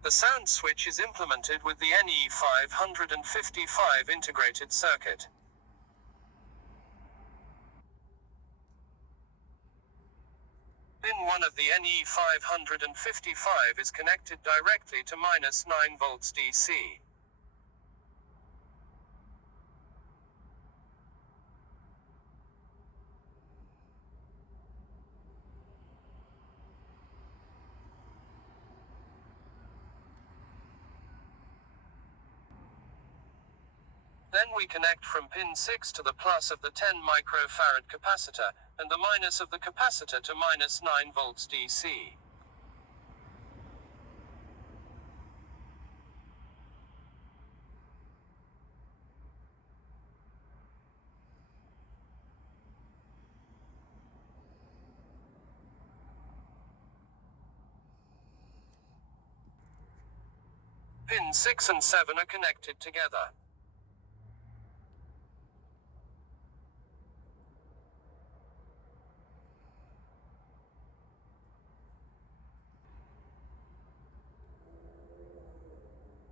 The sound switch is implemented with the NE555 integrated circuit. Pin 1 of the NE555 is connected directly to -9 volts DC. Then we connect from pin 6 to the plus of the 10 microfarad capacitor, and the minus of the capacitor to -9 volts DC. Pins 6 and 7 are connected together.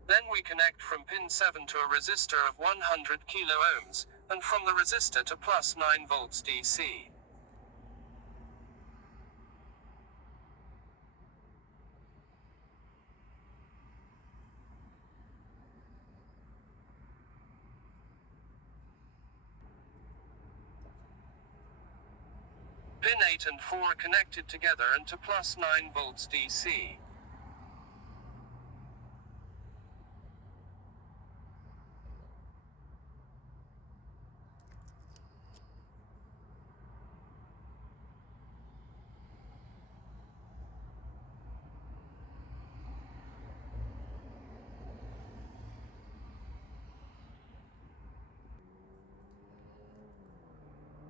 Then we connect from pin 7 to a resistor of 100 kilo ohms, and from the resistor to +9 volts DC. Pin 8 and 4 are connected together and to +9 volts DC.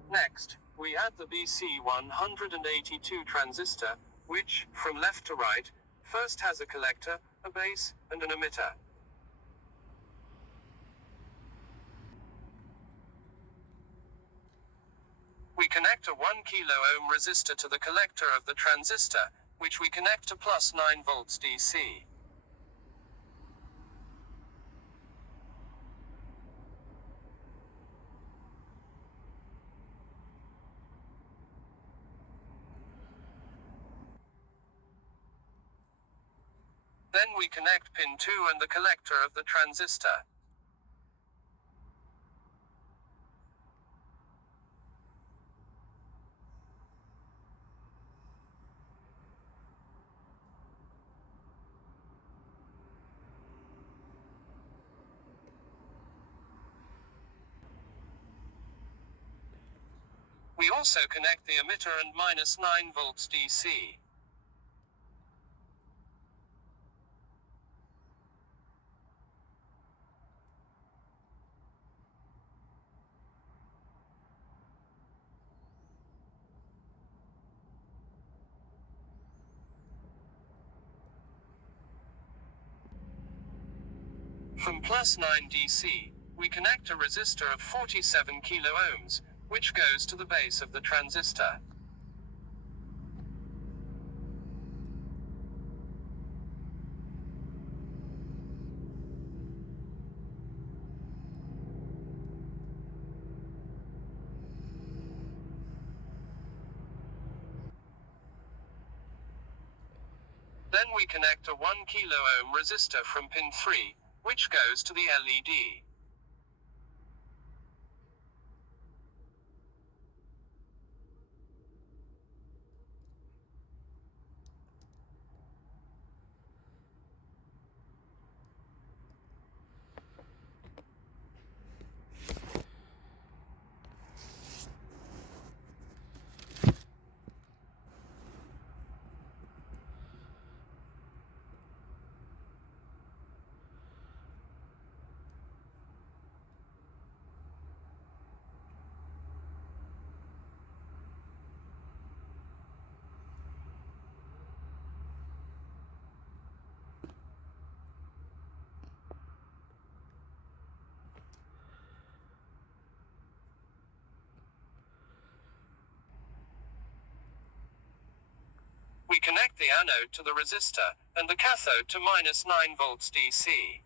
Next, we add the BC182 transistor, which, from left to right, first has a collector, a base, and an emitter. We connect a 1 kilo ohm resistor to the collector of the transistor, which we connect to +9 volts DC. Then we connect pin 2 and the collector of the transistor. We also connect the emitter and -9 volts DC. From +9 DC, we connect a resistor of 47 kilo ohms, which goes to the base of the transistor. Then we connect a 1 kilo ohm resistor from pin 3, which goes to the LED. Connect the anode to the resistor, and the cathode to -9 volts DC.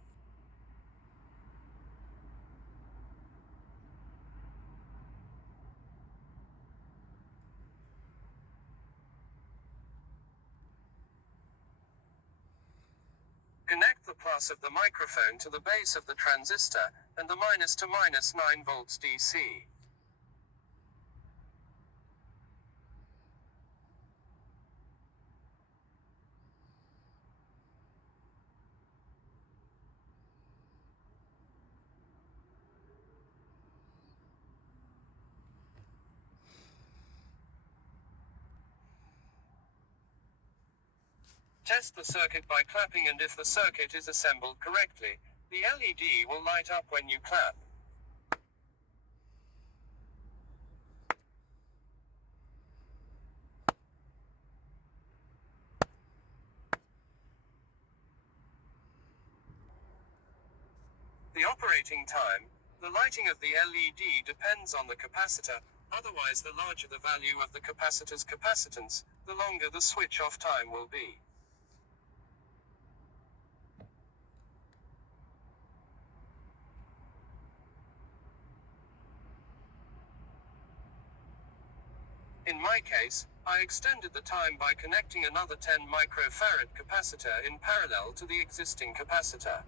Connect the plus of the microphone to the base of the transistor, and the minus to -9 volts DC. Test the circuit by clapping, and if the circuit is assembled correctly, the LED will light up when you clap. The operating time, the lighting of the LED depends on the capacitor, otherwise the larger the value of the capacitor's capacitance, the longer the switch-off time will be. In my case, I extended the time by connecting another 10 microfarad capacitor in parallel to the existing capacitor.